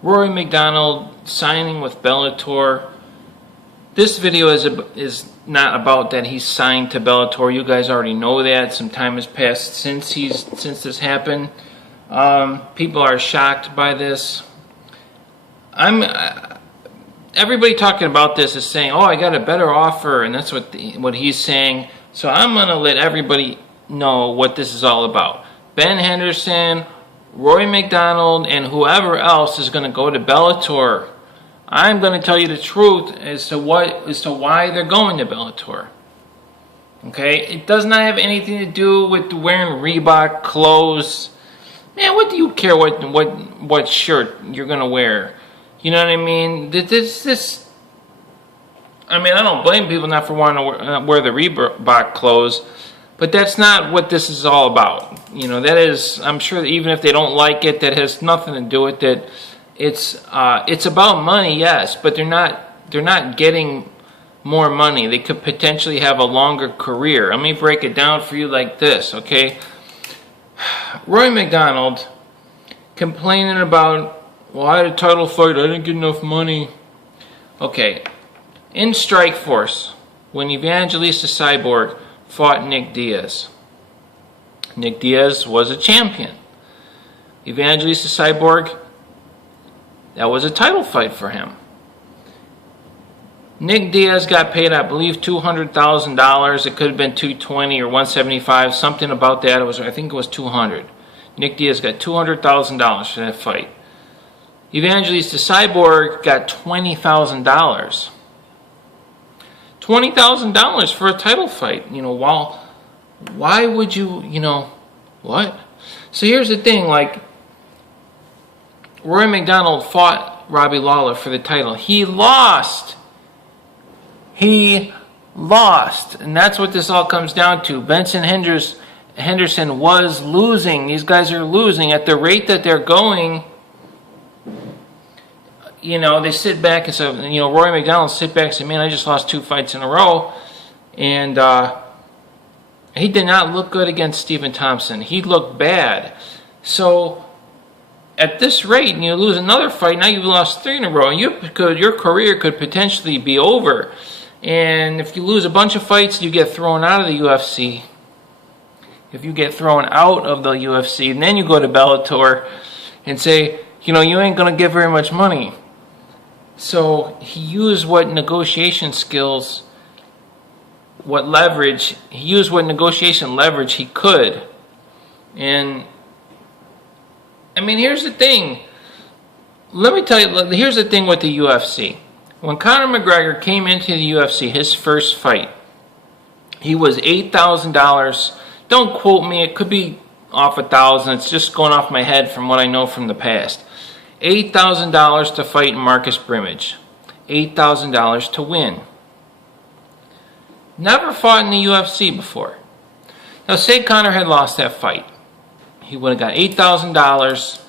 Rory mcDonald signing with Bellator. This video is not about that he's signed to Bellator. You guys already know that. Some time has passed since this happened. People are shocked by this. Everybody talking about this is saying, "Oh, I got a better offer," and that's what he's saying. So I'm gonna let everybody know what this is all about. Ben Henderson, Rory mcDonald, and whoever else is gonna go to Bellator. I'm gonna tell you the truth as to why they're going to Bellator. Okay, it does not have anything to do with wearing Reebok clothes. Man, what do you care what shirt you're gonna wear? You know what I mean? I mean, I don't blame people not for wanting to wear the Reebok clothes, but that's not what this is all about. You know, that is, I'm sure that even if they don't like it, that has nothing to do with it. It's about money, yes, but they're not getting more money. They could potentially have a longer career. Let me break it down for you like this, okay? Rory mcDonald complaining about, well, I had a title fight, I didn't get enough money. Okay, in Strikeforce, when Evangelista Cyborg fought Nick Diaz, Nick Diaz was a champion. Evangelista Cyborg, that was a title fight for him. Nick Diaz got paid, I believe, $200,000. It could have been $220 or $175, something about that. I think it was $200. Nick Diaz got $200,000 for that fight. Evangelista Cyborg got $20,000. $20,000 for a title fight. You know, why would you, what? So here's the thing, like, Rory mcDonald fought Robbie Lawler for the title. He lost. He lost. And that's what this all comes down to. Benson Henderson was losing. These guys are losing. At the rate that they're going, they sit back and say, Rory mcDonald sit back and say, man, I just lost 2 fights in a row. And he did not look good against Stephen Thompson. He looked bad. So at this rate, and you lose another fight, now you've lost 3 in a row. And your career could potentially be over. And if you lose a bunch of fights, you get thrown out of the UFC. If you get thrown out of the UFC, and then you go to Bellator and say, you ain't going to get very much money. So he used what negotiation skills, he used what negotiation leverage he could. And, I mean, here's the thing. Let me tell you, here's the thing with the UFC. When Conor McGregor came into the UFC, his first fight, he was $8,000. Don't quote me, it could be off 1,000. It's just going off my head from what I know from the past. $8,000 to fight Marcus Brimage. $8,000 to win. Never fought in the UFC before. Now, say Conor had lost that fight. He would have got $8,000.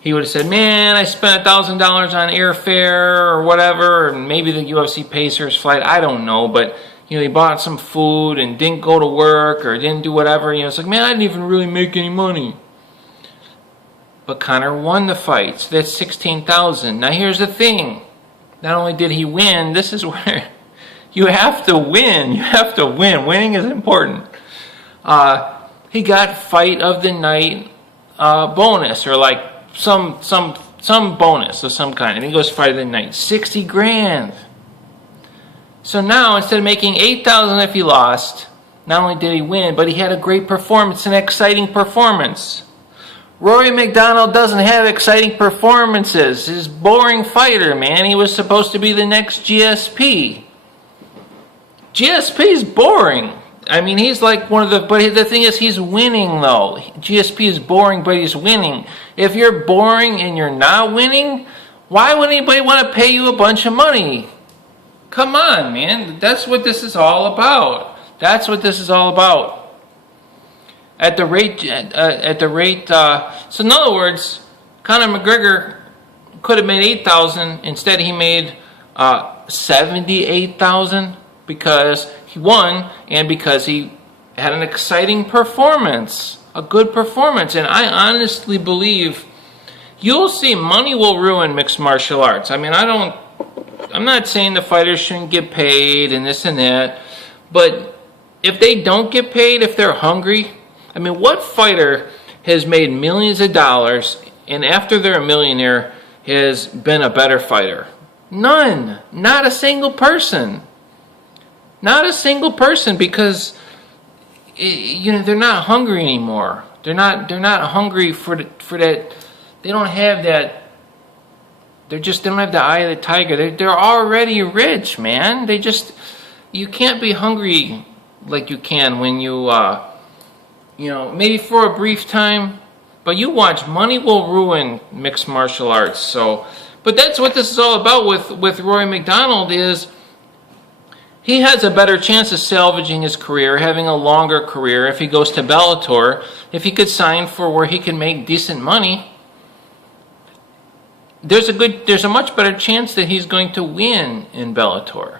He would have said, man, I spent $1,000 on airfare or whatever, and maybe the UFC pays for his flight. I don't know, but he bought some food and didn't go to work or didn't do whatever. It's like, man, I didn't even really make any money. But Conor won the fight, so that's $16,000. Now here's the thing. Not only did he win, this is where you have to win. You have to win. Winning is important. He got fight of the night bonus, or like some bonus of some kind. And he goes fight of the night. 60 grand. So now, instead of making $8,000 if he lost, not only did he win, but he had a great performance, an exciting performance. Rory mcDonald doesn't have exciting performances. He's a boring fighter, man. He was supposed to be the next GSP. GSP's boring. I mean, he's like one of the... But the thing is, he's winning, though. GSP is boring, but he's winning. If you're boring and you're not winning, why would anybody want to pay you a bunch of money? Come on, man. That's what this is all about. That's what this is all about. So in other words, Conor McGregor could have made $8,000. Instead, he made $78,000 because he won and because he had an exciting performance, a good performance. And I honestly believe You'll see money will ruin mixed martial arts. I mean, I'm not saying the fighters shouldn't get paid and this and that, but if they don't get paid, if they're hungry, I mean, what fighter has made millions of dollars and after they're a millionaire has been a better fighter? None. Not a single person. Not a single person, because they're not hungry anymore. They're not hungry for that. They don't have that. They don't have the eye of the tiger. They're already rich, man. You can't be hungry like you can when maybe for a brief time, but you watch, money will ruin mixed martial arts. So, but that's what this is all about with Rory McDonald. Is he has a better chance of salvaging his career, having a longer career if he goes to Bellator. If he could sign for where he can make decent money, there's a much better chance that he's going to win in Bellator.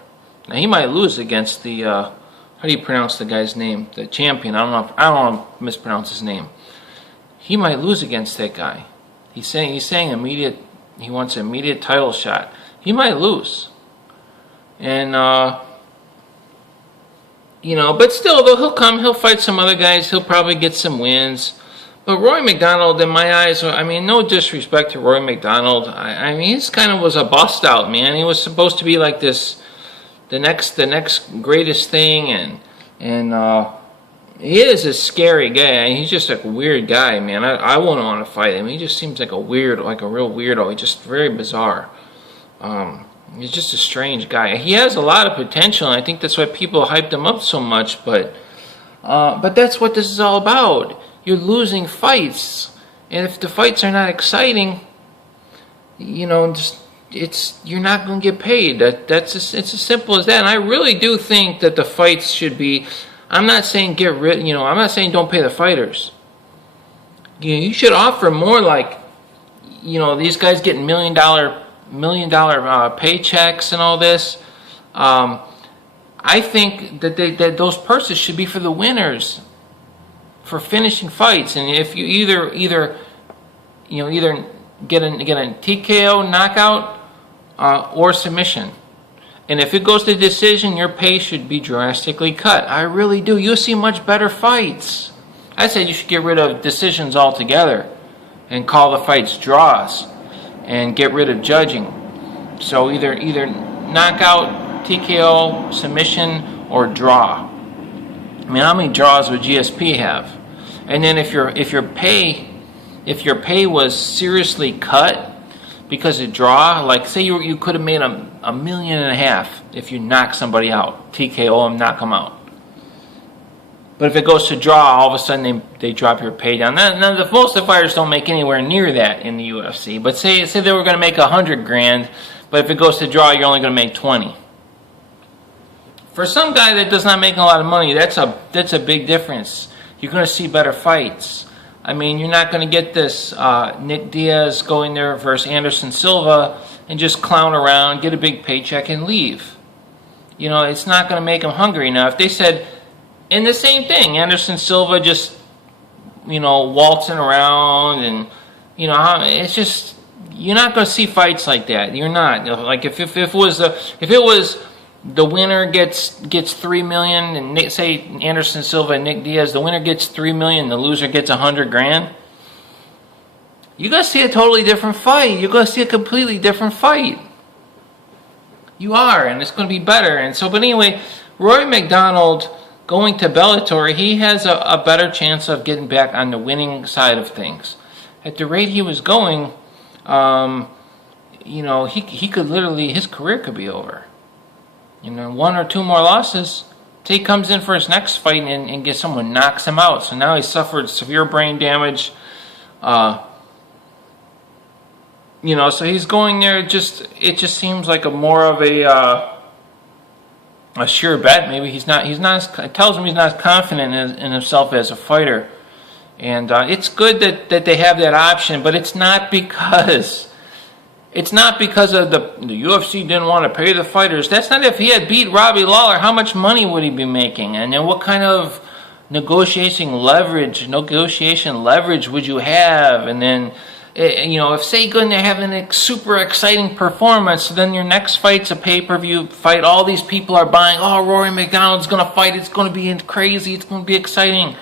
Now he might lose against the how do you pronounce the guy's name? The champion. I don't want to mispronounce his name. He might lose against that guy. He's saying immediate. He wants an immediate title shot. He might lose, and but still, though, he'll fight some other guys. He'll probably get some wins. But Rory McDonald, in my eyes, I mean, no disrespect to Rory McDonald. I mean, he's kind of was a bust out, man. He was supposed to be like this, the next greatest thing, and he is a scary guy. He's just a weird guy, man. I wouldn't want to fight him. He just seems like a real weirdo. He's just very bizarre. He's just a strange guy. He has a lot of potential, and I think that's why people hyped him up so much. But that's what this is all about. You're losing fights, and if the fights are not exciting, you're not going to get paid. It's as simple as that. And I really do think that the fights should be. I'm not saying get rid. I'm not saying don't pay the fighters. You should offer more, like, these guys getting $1 million paychecks and all this. I think that those purses should be for the winners, for finishing fights. And if you either get a TKO knockout or submission, and if it goes to decision, your pay should be drastically cut. I really do. You'll see much better fights. I said you should get rid of decisions altogether and call the fights draws and get rid of judging. So either knockout, TKO, submission, or draw. I mean, how many draws would GSP have? And then if your pay was seriously cut because of draw, like say you could have made $1.5 million if you knock somebody out, TKO them, knock them out. But if it goes to draw, all of a sudden they drop your pay down. Now most of the fighters don't make anywhere near that in the UFC. But say they were going to make $100,000, but if it goes to draw, you're only going to make 20. For some guy that does not make a lot of money, that's a big difference. You're going to see better fights. I mean, you're not going to get this Nick Diaz going there versus Anderson Silva and just clown around, get a big paycheck, and leave. It's not going to make him hungry enough. They said, and the same thing, Anderson Silva just, waltzing around, and, it's just, you're not going to see fights like that. You're not. Like, if it was the winner gets $3 million, and say Anderson Silva and Nick Diaz, the winner gets $3 million, the loser gets $100,000. You're gonna see a totally different fight. You're gonna see a completely different fight. You are, and it's gonna be better. And so, but anyway, Rory McDonald going to Bellator, he has a better chance of getting back on the winning side of things. At the rate he was going, he could literally, his career could be over. 1 or 2 more losses. He comes in for his next fight and gets someone knocks him out. So now he suffered severe brain damage. So he's going there. It just seems like more of a sure bet. Maybe he's not. It tells him he's not confident in himself as a fighter. And it's good that they have that option, but it's not because. It's not because of the UFC didn't want to pay the fighters. That's not. If he had beat Robbie Lawler, how much money would he be making? And then what kind of negotiation leverage would you have? And then if say good and they're having a super exciting performance, then your next fight's a pay-per-view fight. All these people are buying, oh, Rory McDonald's going to fight. It's going to be crazy. It's going to be exciting.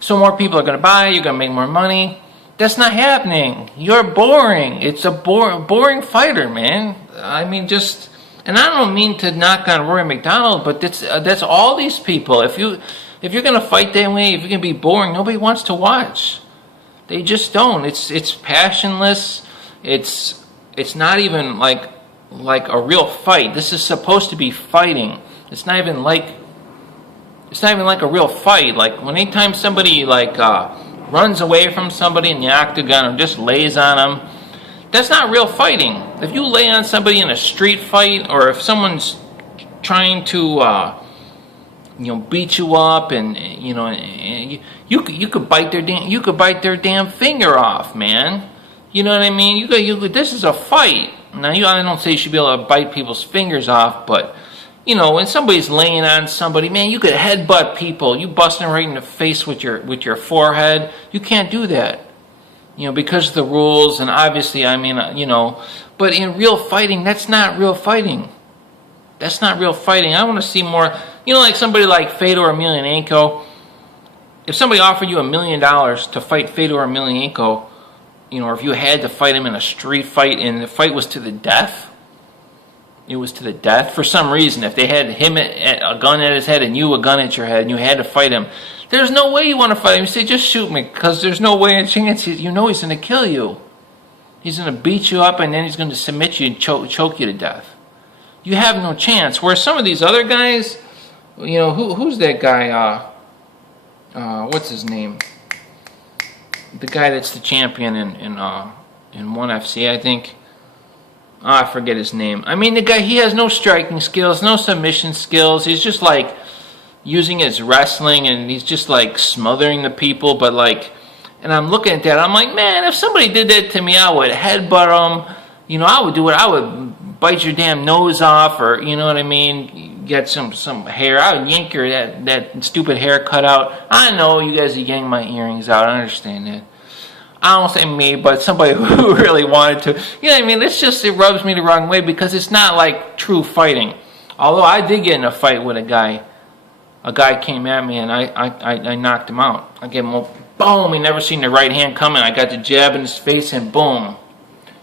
So more people are going to buy. You're going to make more money. That's not happening. You're boring. It's a boring fighter, man. I mean, and I don't mean to knock on Rory McDonald, but that's all these people. If you're going to fight that way, if you're going to be boring, nobody wants to watch. They just don't. It's passionless. It's not even like a real fight. This is supposed to be fighting. It's not even like a real fight. Like anytime somebody runs away from somebody in the octagon or just lays on them, that's not real fighting. If you lay on somebody in a street fight, or if someone's trying to beat you up, and you could bite their damn finger off, man. You know what I mean? This is a fight. Now I don't say you should be able to bite people's fingers off, but when somebody's laying on somebody, man, you could headbutt people. You bust them right in the face with your forehead. You can't do that, because of the rules. And obviously, but in real fighting, that's not real fighting. That's not real fighting. I want to see more, like somebody like Fedor Emelianenko. If somebody offered you $1 million to fight Fedor Emelianenko, or if you had to fight him in a street fight and the fight was to the death, it was to the death for some reason. If they had him a gun at his head and you a gun at your head and you had to fight him, there's no way you want to fight him. You say, just shoot me, because there's no way, a chance. He's going to kill you. He's going to beat you up, and then he's going to submit you and choke you to death. You have no chance. Where some of these other guys, who's that guy? What's his name? The guy that's the champion in ONE FC, I think. I forget his name. I mean, the guy, he has no striking skills, no submission skills. He's just using his wrestling, and he's just smothering the people. But and I'm looking at that, I'm like, man, if somebody did that to me, I would headbutt them. I would do it. I would bite your damn nose off, or you know what I mean. Get some hair. I would yank your that stupid hair cut out. I know you guys would yank my earrings out. I understand that. I don't say me, but somebody who really wanted to. You know what I mean? It rubs me the wrong way, because it's not like true fighting. Although I did get in a fight with a guy. A guy came at me, and I knocked him out. I gave him a boom. He never seen the right hand coming. I got the jab in his face, and boom.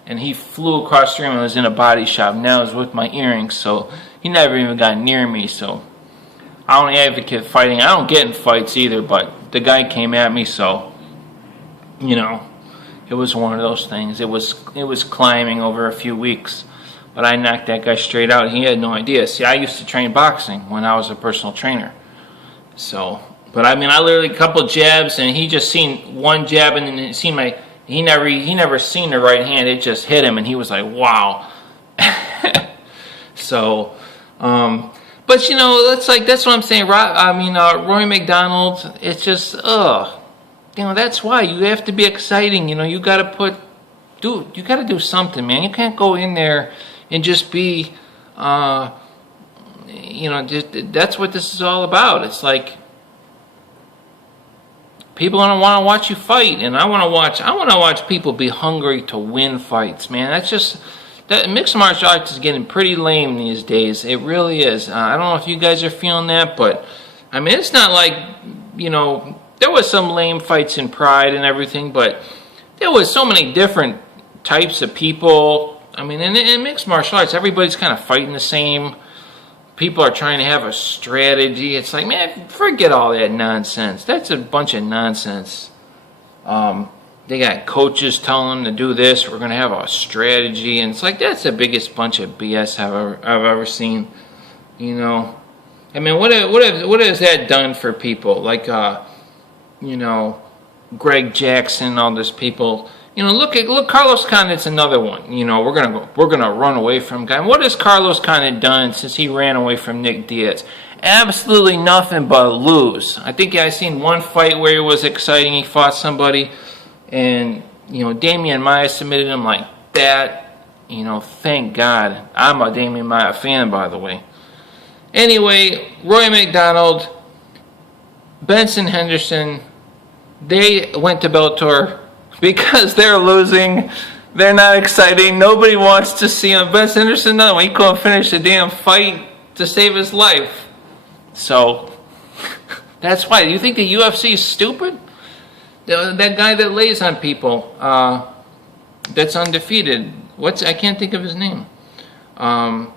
And he flew across the room and was in a body shop. Now I was with my earrings, so he never even got near me. So I don't advocate fighting. I don't get in fights either, but the guy came at me, so it was one of those things. It was climbing over a few weeks, but I knocked that guy straight out. He had no idea. See, I used to train boxing when I was a personal trainer. So, but I literally a couple jabs, and he just seen one jab, and then he never seen the right hand. It just hit him, and he was like, wow. So, but that's what I'm saying. Rory McDonald. It's just that's why you have to be exciting. You got to you got to do something, man. You can't go in there and just be, that's what this is all about. It's people don't want to watch you fight, and I want to watch people be hungry to win fights, man. That mixed martial arts is getting pretty lame these days. It really is. I don't know if you guys are feeling that, but it's not there was some lame fights in Pride and everything, but there was so many different types of people. In mixed martial arts, everybody's kind of fighting the same. People are trying to have a strategy. It's like, man, forget all that nonsense. That's a bunch of nonsense. They got coaches telling them to do this. We're going to have a strategy. And it's like, that's the biggest bunch of BS I've ever seen. What has that done for people? Greg Jackson, all these people. Look, Carlos Condit's another one. We're gonna run away from guy. What has Carlos Condit done since he ran away from Nick Diaz? Absolutely nothing but lose. I think I seen one fight where it was exciting. He fought somebody, and Damian Maia submitted him like that. Thank God. I'm a Damian Maia fan, by the way. Anyway, Rory McDonald, Benson Henderson, they went to Bellator because they're losing. They're not exciting. Nobody wants to see him. Bess Anderson, no, he couldn't finish the damn fight to save his life. So, that's why. You think the UFC is stupid? That guy that lays on people, that's undefeated. I can't think of his name. I'm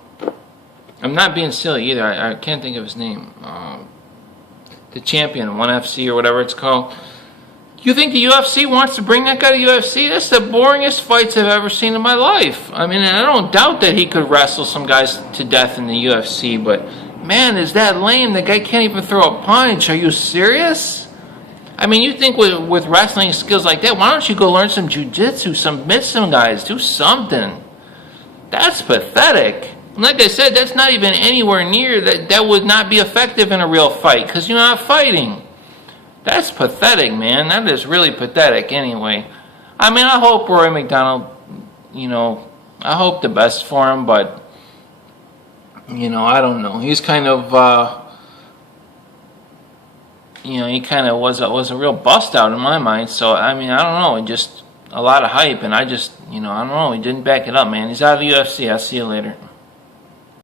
not being silly either. I can't think of his name. The champion, 1FC or whatever it's called. You think the UFC wants to bring that guy to UFC? That's the boringest fights I've ever seen in my life. I mean, I don't doubt that he could wrestle some guys to death in the UFC, but man, is that lame? The guy can't even throw a punch. Are you serious? I mean, you think with wrestling skills like that, why don't you go learn some jiu-jitsu, submit some guys, do something? That's pathetic. Like I said, that's not even anywhere near that would not be effective in a real fight because you're not fighting. That's pathetic, man. That is really pathetic anyway. I mean, I hope Rory McDonald, I hope the best for him, but, I don't know. He's kind of, he kind of was a real bust out in my mind. So, I mean, I don't know. Just a lot of hype, and I don't know. He didn't back it up, man. He's out of the UFC. I'll see you later.